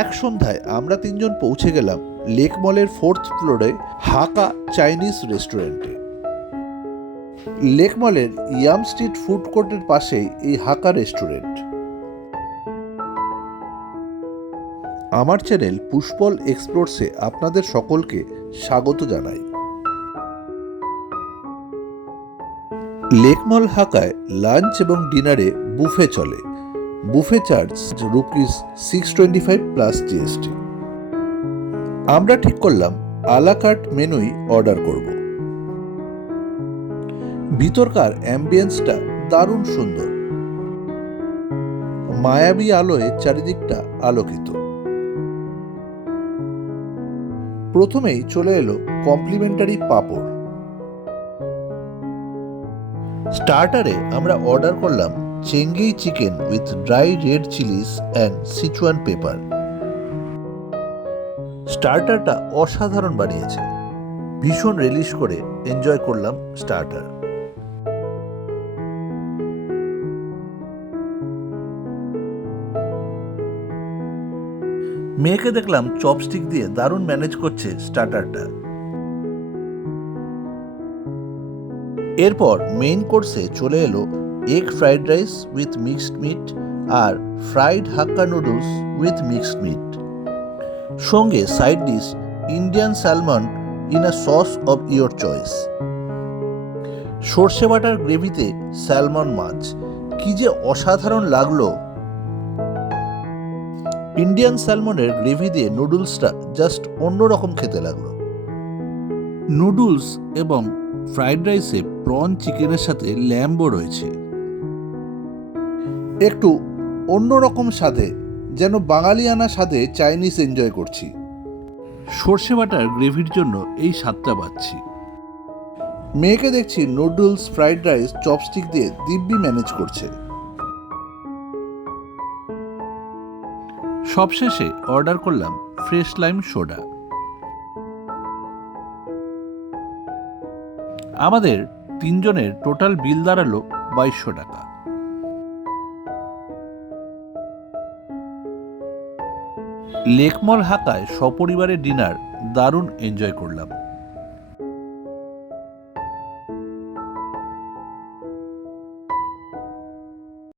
এক সন্ধ্যায় আমরা তিনজন পৌঁছে গেলাম লেক মলের 4th ফ্লোরে হাকা চাইনিজ রেস্টুরেন্টে। লেক মলের ইয়াম স্ট্রিট ফুড কোর্টের পাশেই এই হাকা রেস্টুরেন্ট। আমার চ্যানেল পুষ্পল এক্সপ্লোরসে আপনাদের সকলকে স্বাগত জানাই। লেক মল হাকায় লাঞ্চ এবং ডিনারে বুফে চলে। Buffet charge ₹625 plus GST. আমরা ঠিক করলাম আলাকার্ট মেনুই অর্ডার করব। ভিতরকার অ্যাম্বিয়েন্সটা দারুণ সুন্দর, মায়াবী আলোয় চারিদিকটা আলোকিত। প্রথমেই চলে এলো কমপ্লিমেন্টারি পাঁপড়। স্টার্টারে আমরা অর্ডার করলাম চেঙ্গেই chicken with dry red chillies and Sichuan pepper. স্টার্টারটা অসাধারণ বানিয়েছে, ভীষণ রিলিশ করে এনজয় করলাম স্টার্টার। মেয়েকে দেখলাম চপস্টিক দিয়ে দারুণ ম্যানেজ করছে স্টার্টারটা। এরপর মেইন কোর্সে চলে এলো egg fried rice with mixed meat আর fried hakka noodles with mixed meat, সঙ্গে side dish Indian salmon in a sauce of your choice. সর্ষে বাটার গ্রেভিতে স্যালমন মাছ কি যে অসাধারণ লাগলো। ইন্ডিয়ান স্যালমনের গ্রেভি দিয়ে নুডলসটা জাস্ট অন্যরকম খেতে লাগলো। নুডলস এবং ফ্রাইড রাইসে প্রন চিকেনের সাথে ল্যাম্বও রয়েছে, একটু অন্যরকম স্বাদে, যেন বাঙালিয়ানা স্বাদে চাইনিজ এনজয় করছি। সর্ষে বাটার গ্রেভির জন্য এই স্বাদটা পাচ্ছি। মেয়েকে দেখছি নুডলস ফ্রাইড রাইস চপস্টিক দিয়ে দিব্যি ম্যানেজ করছে। সবশেষে অর্ডার করলাম ফ্রেশ লাইম সোডা। আমাদের তিনজনের টোটাল বিল দাঁড়ালো 2200 টাকা। লেক মল হাকায় সপরিবারে ডিনার দারুণ এনজয় করলাম।